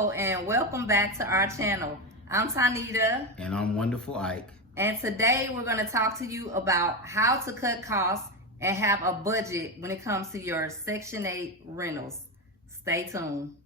Hello and welcome back to our channel. I'm Tanita. And I'm Wonderful Ike. And today we're going to talk to you about how to cut costs and have a budget when it comes to your Section 8 rentals. Stay tuned.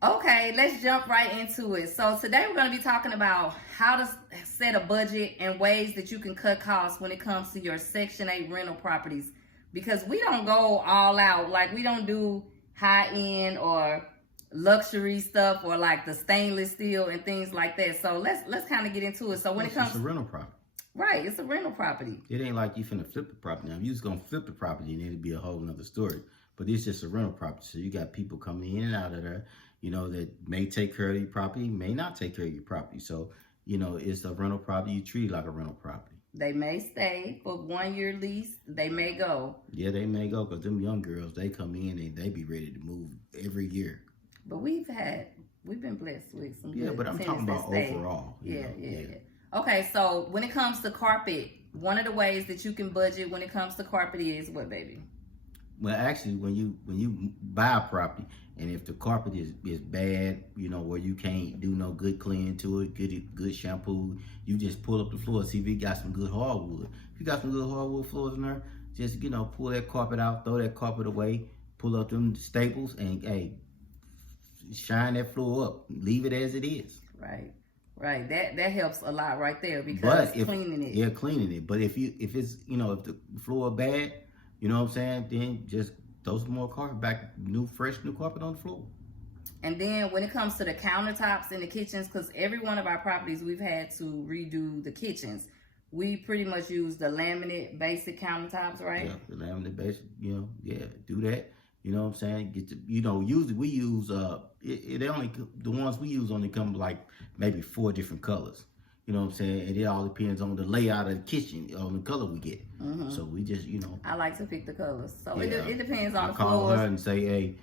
Okay, let's jump right into it. So today we're going to be talking about how to set a budget and ways that you can cut costs when it comes to your Section 8 rental properties. Because we don't go all out, like we don't do high-end or luxury stuff or like the stainless steel and things like that. So let's kind of get into it. So when it comes to rental property. Right, it's a rental property. It ain't like you finna flip the property. Now, if you was gonna flip the property, then it'd be a whole nother story. But it's just a rental property. So you got people coming in and out of there, you know, that may take care of your property, may not take care of your property. So, you know, it's a rental property. You treat it like a rental property. They may stay for 1 year lease. They may go. Yeah, they may go because them young girls, they come in and they be ready to move every year. But we've been blessed with some good but I'm talking about overall. Yeah. Okay, so when it comes to carpet, one of the ways that you can budget when it comes to carpet is what, baby? Well, actually, when you buy a property, and if the carpet is bad, you know, where you can't do no good cleaning to it, good shampoo, you just pull up the floor, see if you got some good hardwood. If you got some good hardwood floors in there, just, you know, pull that carpet out, throw that carpet away, pull up them staples, and, hey, shine that floor up. Leave it as it is. Right. That helps a lot right there because cleaning it. Yeah, cleaning it. But if it's, you know, if the floor bad, you know what I'm saying, then just throw some more carpet back, fresh new carpet on the floor. And then when it comes to the countertops in the kitchens, because every one of our properties we've had to redo the kitchens, we pretty much use the laminate basic countertops, right? Yeah, the laminate basic, you know, yeah, do that. You know what I'm saying? Usually we use the ones we use only come like maybe 4 different colors. You know what I'm saying? And it all depends on the layout of the kitchen, on the color we get. Mm-hmm. So we just, you know. I like to pick the colors. So it depends on the floors. I call her and say, hey,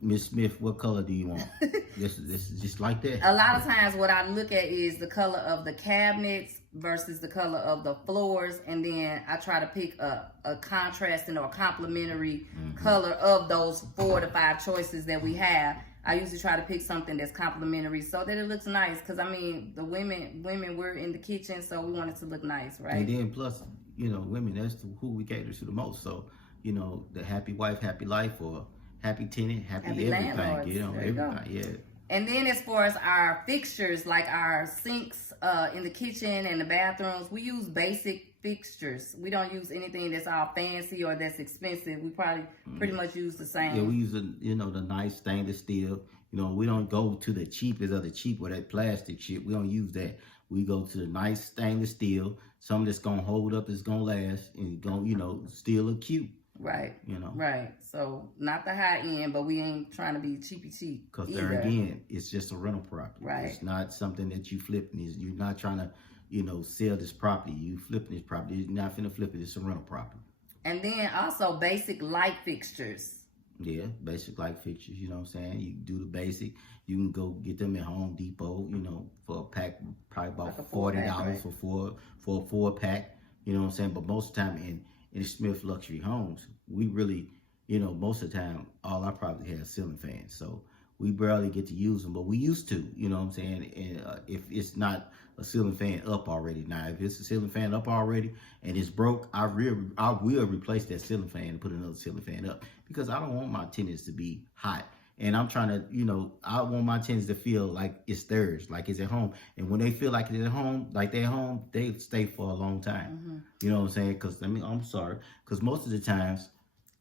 Miss Smith, what color do you want? This is just like that. A lot of times what I look at is the color of the cabinets versus the color of the floors, and then I try to pick a contrasting or complementary color of those 4 to 5 choices that we have. I usually try to pick something that's complementary so that it looks nice, because I mean the women we're in the kitchen, so we want it to look nice, right? And then plus, you know, women, that's who we cater to the most. So, you know, the happy wife, happy life, or happy tenant, happy everything, landlords. You know, everything, yeah. And then as far as our fixtures, like our sinks in the kitchen and the bathrooms, we use basic fixtures. We don't use anything that's all fancy or that's expensive. We probably pretty much use the same. Yeah, we use the nice stainless steel. You know, we don't go to the cheapest of the cheap or that plastic shit. We don't use that. We go to the nice stainless steel, something that's gonna hold up, that's gonna last, and gonna, you know, still look cute. Right. You know. Right. So not the high end, but we ain't trying to be cheapy cheap. Because there again, it's just a rental property. Right. It's not something that you flipping. You're not trying to, you know, sell this property. You flipping this property. You're not finna flip it. It's a rental property. And then also basic light fixtures. Yeah, basic light fixtures. You know what I'm saying? You do the basic. You can go get them at Home Depot. You know, for a pack, probably about like $40 right? for a 4-pack. You know what I'm saying? But most of the time in Smith Luxury Homes, we really, you know, most of the time, all our property has ceiling fans. So we barely get to use them, but we used to, you know what I'm saying? And if it's not a ceiling fan up already. Now, if it's a ceiling fan up already and it's broke, I will replace that ceiling fan and put another ceiling fan up, because I don't want my tenants to be hot. And I'm trying to, you know, I want my tenants to feel like it's theirs, like it's at home. And when they feel like it's at home, like they're home, they stay for a long time. You know what I'm saying? Because, I mean, I'm sorry. Because most of the times,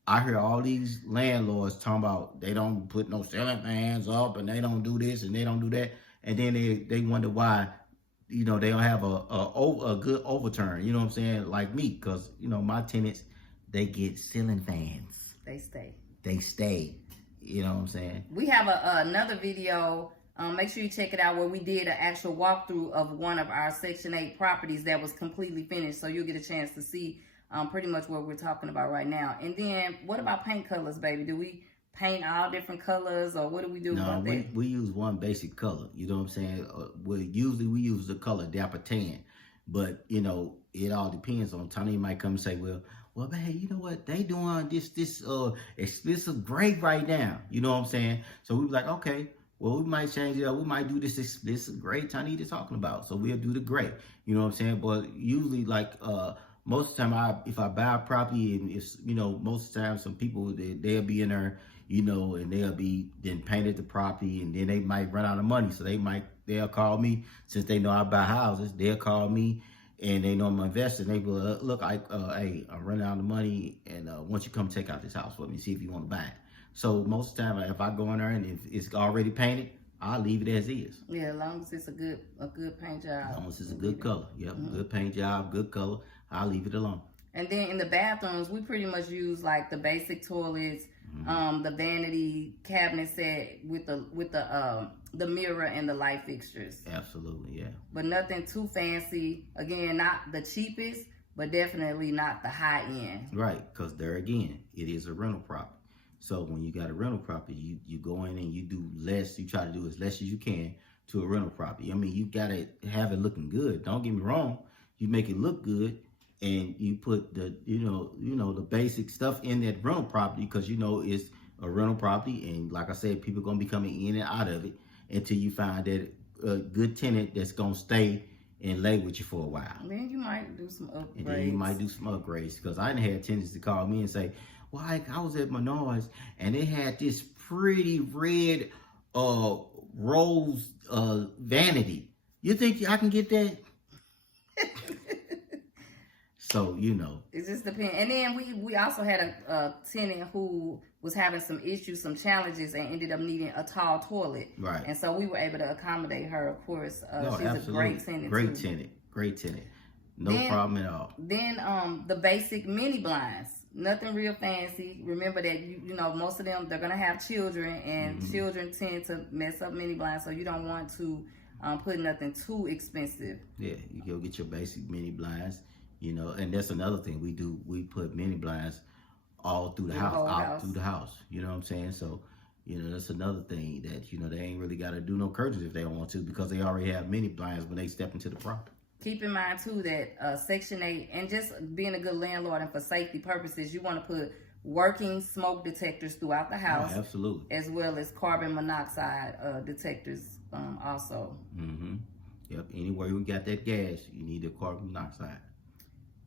I hear all these landlords talking about they don't put no ceiling fans up and they don't do this and they don't do that. And then they wonder why, you know, they don't have a good overturn. You know what I'm saying? Like me, because, you know, my tenants, they get ceiling fans. They stay. You know what I'm saying? We have another video. Make sure you check it out, where we did an actual walkthrough of one of our Section 8 properties that was completely finished. So you'll get a chance to see pretty much what we're talking about right now. And then what about paint colors, baby? Do we paint all different colors, or what do we do about that? We use one basic color. You know what I'm saying? Usually we use the color dapper tan, but you know it all depends on. Tony might come and say, well, man, you know what? They doing this expensive gray right now. You know what I'm saying? So we be like, okay, well, we might change it up. We might do this gray Tony is talking about. So we'll do the gray. You know what I'm saying? But usually, like most of the time, if I buy a property and it's, you know, most of the time some people they'll be in there, you know, and they'll be then painted the property, and then they might run out of money. So they'll call me, since they know I buy houses. They'll call me, and they know I'm an investor. And they go, look, hey, I'm running out of money, and once you come check out this house for me, see if you want to buy it. So most of the time, if I go in there and if it's already painted, I'll leave it as is. Yeah, as long as it's a good paint job. As long as it's a good color. Yep, good paint job, good color. I'll leave it alone. And then in the bathrooms, we pretty much use like the basic toilets, the vanity cabinet set with the mirror and the light fixtures. Absolutely, yeah. But nothing too fancy. Again, not the cheapest, but definitely not the high end. Right, because there again, it is a rental property. So when you got a rental property, you go in and you do less. You try to do as less as you can to a rental property. I mean, you gotta have it looking good. Don't get me wrong. You make it look good, and you put the you know the basic stuff in that rental property, because you know it's a rental property, and like I said, people gonna be coming in and out of it until you find that a good tenant that's gonna stay and lay with you for a while. Then you might do some upgrades. And then you might do some upgrades, because I done had tenants to call me and say, well, I was at Menards and they had this pretty red rose vanity. You think I can get that? So, you know. It just depends. And then we also had a tenant who was having some issues, some challenges, and ended up needing a tall toilet. Right. And so we were able to accommodate her, of course. She's absolutely. a great tenant. Great tenant. No problem at all. Then the basic mini blinds. Nothing real fancy. Remember that, you know, most of them, they're going to have children, and children tend to mess up mini blinds, so you don't want to put nothing too expensive. Yeah, you go get your basic mini blinds, you know, and that's another thing we do. We put mini blinds all through the house, through the house. You know what I'm saying? So, you know, that's another thing that, you know, they ain't really got to do no curtains if they don't want to, because they already have mini blinds when they step into the property. Keep in mind, too, that Section 8, and just being a good landlord and for safety purposes, you want to put working smoke detectors throughout the house. Oh, absolutely. As well as carbon monoxide detectors also. Yep, anywhere we got that gas, you need the carbon monoxide.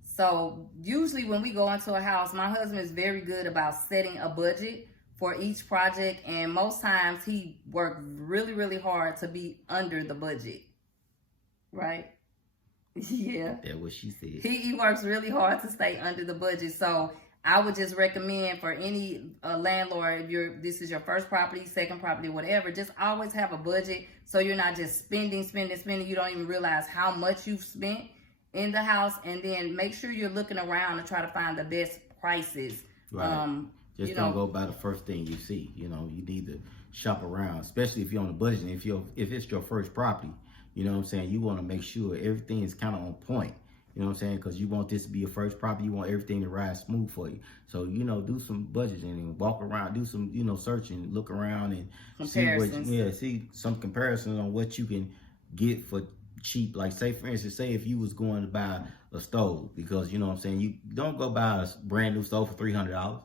So usually when we go into a house, my husband is very good about setting a budget for each project. And most times he worked really, really hard to be under the budget. Right? Yeah. That's what she said. He works really hard to stay under the budget. So I would just recommend for any landlord, if this is your first property, second property, whatever, just always have a budget, so you're not just spending. You don't even realize how much you've spent in the house. And then make sure you're looking around to try to find the best prices. Right. Just don't go by the first thing you see. You know, you need to shop around, especially if you're on a budget. And if it's your first property, you know what I'm saying, you want to make sure everything is kind of on point. You know what I'm saying? Because you want this to be your first property. You want everything to ride smooth for you. So, you know, do some budgeting and walk around, do some, you know, searching, look around and see some comparisons on what you can get for cheap. Like, say, for instance, say if you was going to buy a stove, because, you know what I'm saying, you don't go buy a brand new stove for $300.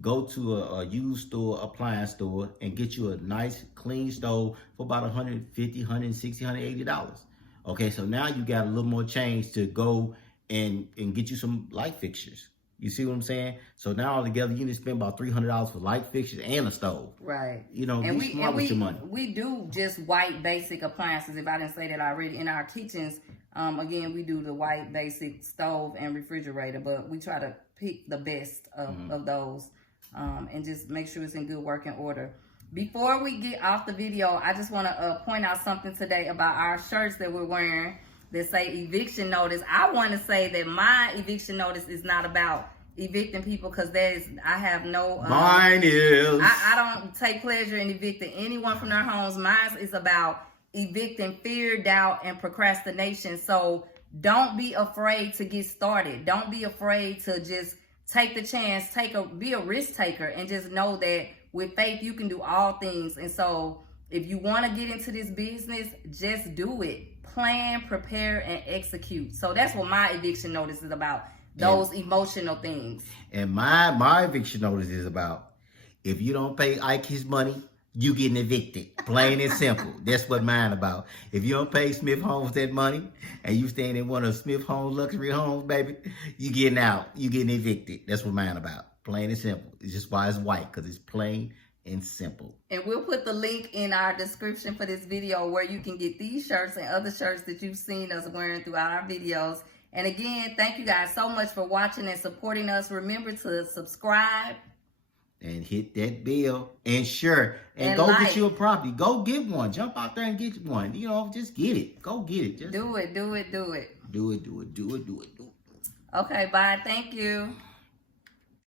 Go to a used store, appliance store, and get you a nice, clean stove for about $150, $160, $180. Okay, so now you got a little more change to go and get you some light fixtures. You see what I'm saying? So now altogether, you need to spend about $300 for light fixtures and a stove. Right. You know, be smart with your money. We do just white basic appliances. If I didn't say that already, in our kitchens, again, we do the white basic stove and refrigerator, but we try to pick the best of those. And just make sure it's in good working order. Before we get off the video, I just want to point out something today about our shirts that we're wearing that say eviction notice. I want to say that my eviction notice is not about evicting people, because I have no... Mine is. I don't take pleasure in evicting anyone from their homes. Mine is about evicting fear, doubt, and procrastination. So don't be afraid to get started. Don't be afraid to just take the chance, be a risk taker, and just know that with faith, you can do all things. And so if you want to get into this business, just do it. Plan, prepare, and execute. So that's what my eviction notice is about. Those emotional things. And my eviction notice is about, if you don't pay Ike his money, you getting evicted. Plain and simple. That's what mine about. If you don't pay Smith Homes that money, and you staying in one of Smith Homes luxury homes, baby, you getting out. You getting evicted. That's what mine about. Plain and simple. It's just why it's white, because it's plain and simple. And we'll put the link in our description for this video where you can get these shirts and other shirts that you've seen us wearing throughout our videos. And again, thank you guys so much for watching and supporting us. Remember to subscribe. And hit that bell and share. And go like. get you a property. Go get one. Jump out there and get one. You know, just get it. Go get it. Just do it. do it. Okay, bye. Thank you.